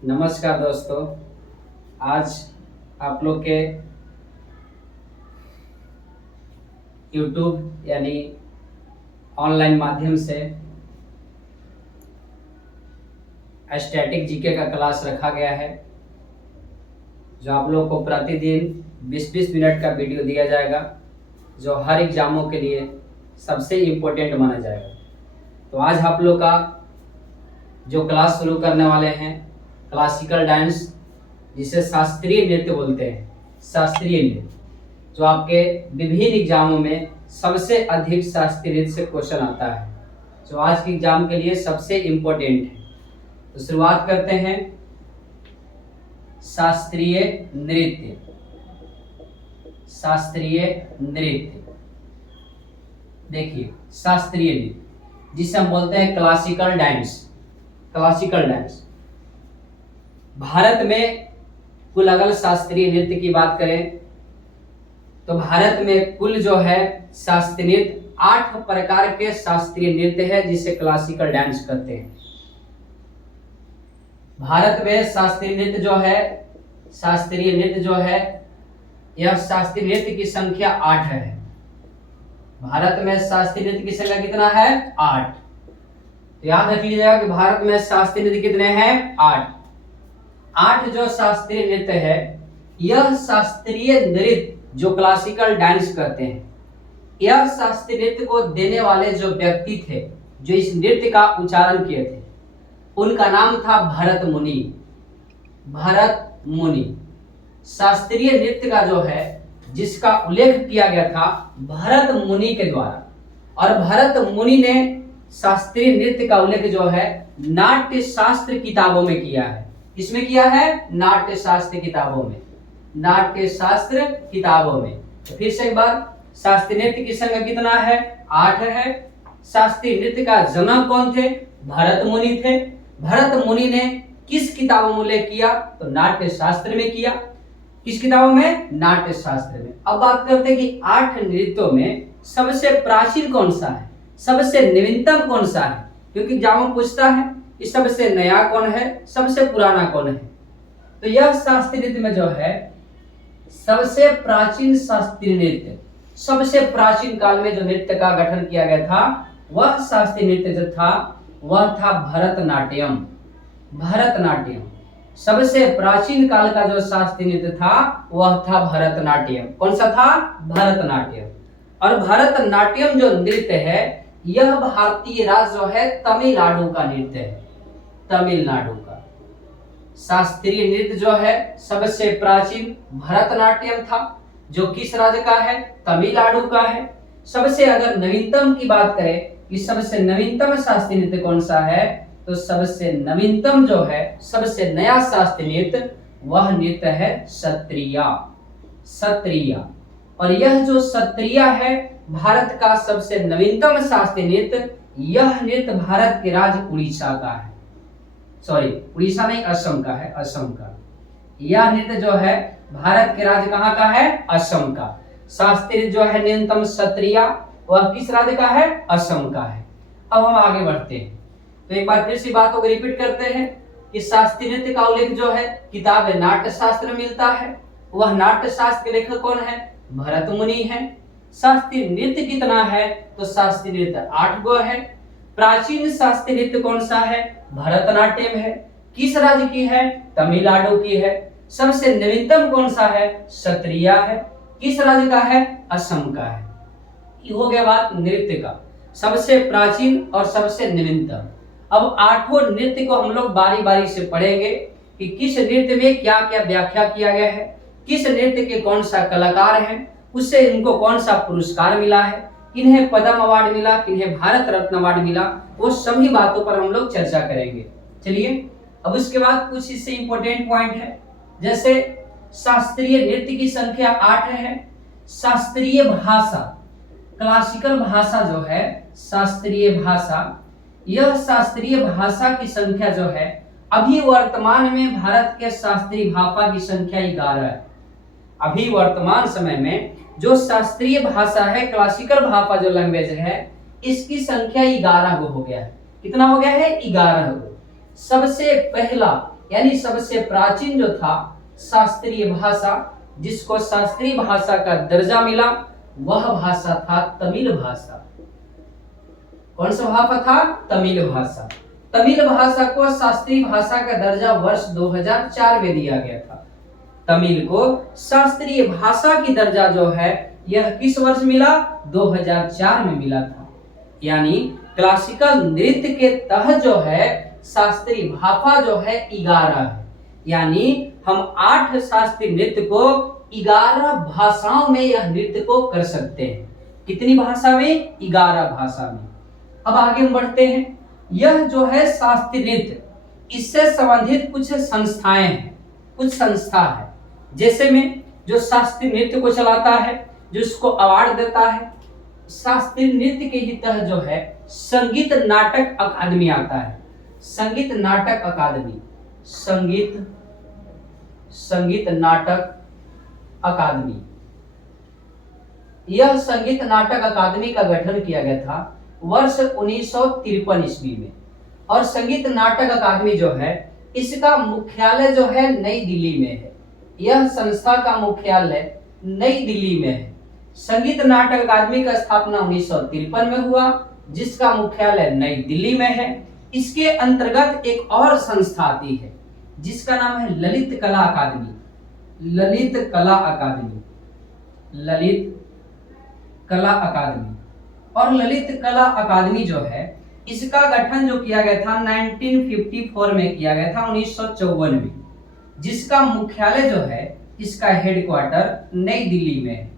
नमस्कार दोस्तों। आज आप लोग के YouTube यानी ऑनलाइन माध्यम से स्टैटिक जीके का क्लास रखा गया है, जो आप लोग को प्रतिदिन 20-20 मिनट का वीडियो दिया जाएगा, जो हर एग्जामों के लिए सबसे इम्पोर्टेंट माना जाएगा। तो आज आप लोग का जो क्लास शुरू करने वाले हैं, क्लासिकल डांस, जिसे शास्त्रीय नृत्य बोलते हैं, शास्त्रीय नृत्य, जो आपके विभिन्न एग्जामों में सबसे अधिक शास्त्रीय नृत्य से क्वेश्चन आता है, जो आज के एग्जाम के लिए सबसे इम्पोर्टेंट है। तो शुरुआत करते हैं शास्त्रीय नृत्य। शास्त्रीय नृत्य, देखिए शास्त्रीय नृत्य जिसे हम बोलते हैं classical dance. Classical dance Bharat में कुल अगर शास्त्रीय नृत्य की बात करें तो भारत में कुल जो है शास्त्रीय नृत्य 8 प्रकार के शास्त्रीय नृत्य है, जिसे क्लासिकल डांस कहते हैं। भारत में शास्त्रीय नृत्य जो है यह शास्त्रीय नृत्य की संख्या 8 है। भारत में शास्त्रीय नृत्य की संख्या कितना है? 8। तो याद रख लीजिएगा कि भारत में शास्त्रीय नृत्य कितने हैं? 8 जो शास्त्रीय नृत्य है, यह शास्त्रीय नृत्य जो क्लासिकल डांस करते हैं, यह शास्त्रीय नृत्य को देने वाले जो व्यक्ति थे, जो इस नृत्य का उच्चारण किए थे, उनका नाम था भरत मुनि। भरत मुनि शास्त्रीय नृत्य का जो है, जिसका उल्लेख किया गया था भरत मुनि के द्वारा, और भरत मुनि ने शास्त्रीय नृत्य का उल्लेख जो है नाट्य शास्त्र किताबों में किया है। किसमें किया है? नाट्य शास्त्र किताबों में। नाट्य शास्त्र किताबों में। तो फिर से एक बार, शास्त्रीय नृत्य की संख्या कितना है? 8 है। शास्त्रीय नृत्य का जनक कौन थे? भरत मुनि थे। भरत मुनि ने किस किताबों में उल्लेख किया? तो नाट्य शास्त्र में किया। किस किताबों में? नाट्य शास्त्र में। अब बात करते हैं कि 8 नृत्यों में सबसे प्राचीन कौन सा है, सबसे नवीनतम कौन सा है, क्योंकि एग्जाम पूछता है कि सबसे नया कौन है, सबसे पुराना कौन है। तो यह शास्त्रीय नृत्य में जो है सबसे प्राचीन शास्त्रीय नृत्य, सबसे प्राचीन काल में जो नृत्य का गठन किया गया था, वह शास्त्रीय नृत्य जो था वह था भरतनाट्यम। भरतनाट्यम सबसे प्राचीन काल का जो शास्त्रीय नृत्य था वह था भरतनाट्यम। कौन सा था? भरतनाट्यम। और भरतनाट्यम जो नृत्य है, यह भारतीय राज्य जो है तमिलनाडु का नृत्य है। तमिलनाडु का शास्त्रीय नृत्य जो है सबसे प्राचीन भरतनाट्यम था, जो किस राज्य का है? तमिलनाडु का है। सबसे अगर नवीनतम की बात करें कि सबसे नवीनतम शास्त्रीय नृत्य कौन सा है, तो सबसे नवीनतम जो है, सबसे नया शास्त्रीय नृत्य, वह नृत्य है सत्रिया। सत्रिया। और यह जो सत्रिया है भारत का सबसे नवीनतम शास्त्रीय नृत्य, यह नृत्य भारत के राज्य उड़ीसा का है। सॉरी, उड़ीसा नहीं, असम का है। असम का यह नृत्य जो है भारत के राज्य कहाँ का है? असम का। शास्त्रीय जो है न्यूनतम सत्रिया, वह किस राज्य का है? असम का है। अब हम आगे बढ़ते हैं, तो एक बार फिर से बातों को रिपीट करते हैं कि शास्त्रीय नृत्य का उल्लेख जो है किताब नाट्य शास्त्र में मिलता है। वह नाट्य शास्त्र के लेखक कौन है? भरत मुनि है। शास्त्रीय नृत्य कितना है? तो शास्त्रीय नृत्य 8 गो है। प्राचीन शास्त्रीय नृत्य कौन सा है? भरतनाट्यम है। किस राज्य की है? तमिलनाडु की है। सबसे नवीनतम कौन सा है? सत्रिया है। किस राज्य का है? असम का है। ये हो गया बात नृत्य का, सबसे प्राचीन और सबसे नवीनतम। अब 8 नृत्य को हम लोग बारी बारी से पढ़ेंगे कि किस नृत्य में क्या क्या व्याख्या किया गया है, किस नृत्य के कौन सा कलाकार हैं, उससे इनको कौन सा पुरस्कार मिला है, किन्हें पद्म अवार्ड मिला, किन्हें भारत रत्न अवार्ड मिला, वो सभी बातों पर हम लोग चर्चा करेंगे। चलिए, अब उसके बाद कुछ इससे इंपॉर्टेंट पॉइंट है, जैसे शास्त्रीय नृत्य की संख्या 8 है। शास्त्रीय भाषा, क्लासिकल भाषा जो है, शास्त्रीय भाषा, यह शास्त्रीय भाषा की संख्या जो है अभी वर्तमान में भारत के शास्त्रीय भाषा की संख्या 11 है। अभी वर्तमान समय में जो शास्त्रीय भाषा है, क्लासिकल भाषा जो लैंग्वेज है, इसकी संख्या 11 गो हो गया है। कितना हो गया है? 11 गो। सबसे पहला यानी सबसे प्राचीन जो था शास्त्रीय भाषा, जिसको शास्त्रीय भाषा का दर्जा मिला, वह भाषा था तमिल भाषा। कौन सा भाषा था? तमिल भाषा। तमिल भाषा को शास्त्रीय भाषा का दर्जा वर्ष 2004 में दिया गया था। तमिल को शास्त्रीय भाषा की दर्जा जो है यह किस वर्ष मिला? 2004 में मिला था। यानी क्लासिकल नृत्य के तहत जो है शास्त्रीय भाषा जो है 11 है। यानी हम 8 शास्त्रीय नृत्य को 11 भाषाओं में यह नृत्य को कर सकते हैं। कितनी भाषा में? 11 भाषा में। अब आगे हम बढ़ते हैं। यह जो है शास्त्रीय नृत्य, इससे संबंधित कुछ संस्थाएं हैं, कुछ संस्था है। जैसे में जो शास्त्रीय नृत्य को चलाता है, जो इसको अवार्ड देता है, शास्त्रीय नृत्य के ही तहत जो है संगीत नाटक अकादमी आता है। संगीत नाटक अकादमी, संगीत नाटक अकादमी। यह संगीत नाटक अकादमी का गठन किया गया था वर्ष 1953 ईस्वी में। और संगीत नाटक अकादमी जो है इसका मुख्यालय जो है नई दिल्ली में है। यह संस्था का मुख्यालय नई दिल्ली में है। संगीत नाटक अकादमी का स्थापना 1953 में हुआ, जिसका मुख्यालय नई दिल्ली में है। इसके अंतर्गत एक और संस्था आती है जिसका नाम है ललित कला अकादमी। ललित कला अकादमी, ललित कला अकादमी। और ललित कला अकादमी जो है इसका गठन जो किया गया था 1954 में किया गया था, 1954 में, जिसका मुख्यालय जो है इसका हेडक्वार्टर नई दिल्ली में है।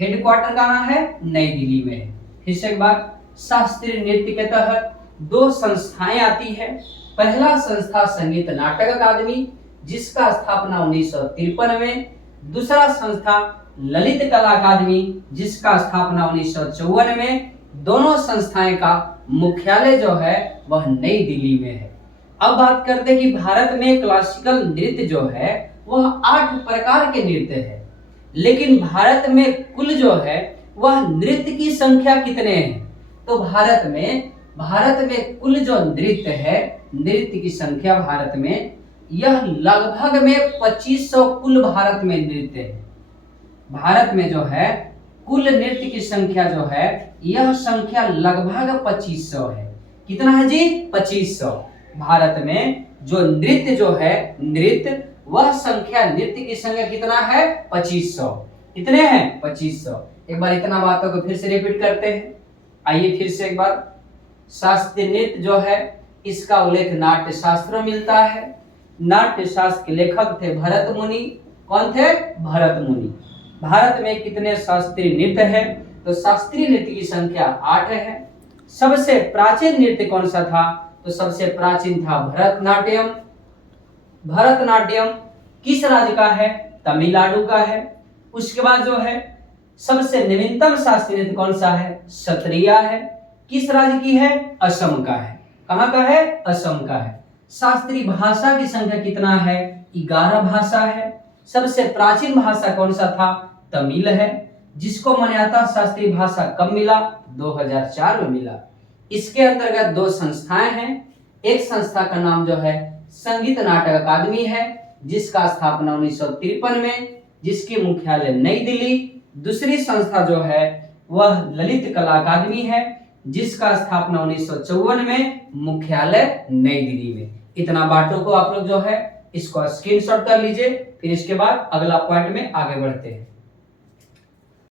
हेडक्वार्टर कहाँ है? नई दिल्ली में है। फिर से एक बार, शास्त्रीय नृत्य के तहत 2 संस्थाएं आती है। पहला संस्था संगीत नाटक अकादमी, जिसका स्थापना 1953 में। दूसरा संस्था ललित कला अकादमी, जिसका स्थापना 1954 में। दोनों संस्थाएं का मुख्यालय जो है वह नई दिल्ली में है। अब बात करते हैं कि भारत में क्लासिकल नृत्य जो है वह 8 प्रकार के नृत्य है। लेकिन भारत में कुल जो है वह नृत्य की संख्या कितने हैं? तो भारत में कुल जो नृत्य है, नृत्य की संख्या भारत में यह लगभग में 2500 कुल भारत में नृत्य है। भारत में जो है कुल नृत्य की संख्या जो है यह संख्या लगभग 2500 है। कितना है जी? 2500। भारत में जो नृत्य जो है नृत्य, वह संख्या नृत्य की संख्या कितना है? 2500। कितने हैं? 2500। एक बार इतना बातों को फिर से रिपीट करते हैं। आइए फिर से एक बार। शास्त्रीय नृत्य जो है इसका उल्लेख नाट्य शास्त्र में मिलता है। नाट्य शास्त्र के लेखक थे भरत मुनि। कौन थे? भरत मुनि। भारत में कितने शास्त्रीय नृत्य है? तो शास्त्रीय नृत्य की संख्या 8 है। सबसे प्राचीन नृत्य कौन सा था? तो सबसे प्राचीन था भरतनाट्यम। भरतनाट्यम किस राज्य का है? तमिलनाडु का है। उसके बाद जो है सबसे नवीनतम शास्त्रीय नृत्य कौन सा है? सत्रिया है। किस राज्य की है? असम का है। कहाँ का है? असम का है। शास्त्रीय भाषा की संख्या कितना है? 11 भाषा है। सबसे प्राचीन भाषा कौन सा था? तमिल है, जिसको मान्यता शास्त्रीय भाषा कब मिला? 2004 में मिला। इसके अंतर्गत 2 संस्थाएं हैं। एक संस्था का नाम जो है संगीत नाटक अकादमी है, जिसका स्थापना 1953 में, जिसकी मुख्यालय नई दिल्ली। दूसरी संस्था जो है वह ललित कला अकादमी है, जिसका स्थापना 1954 में, मुख्यालय नई दिल्ली में। इतना बातों को आप लोग जो है इसको स्क्रीनशॉट कर लीजिए। फिर इसके बाद अगला पॉइंट में आगे बढ़ते हैं।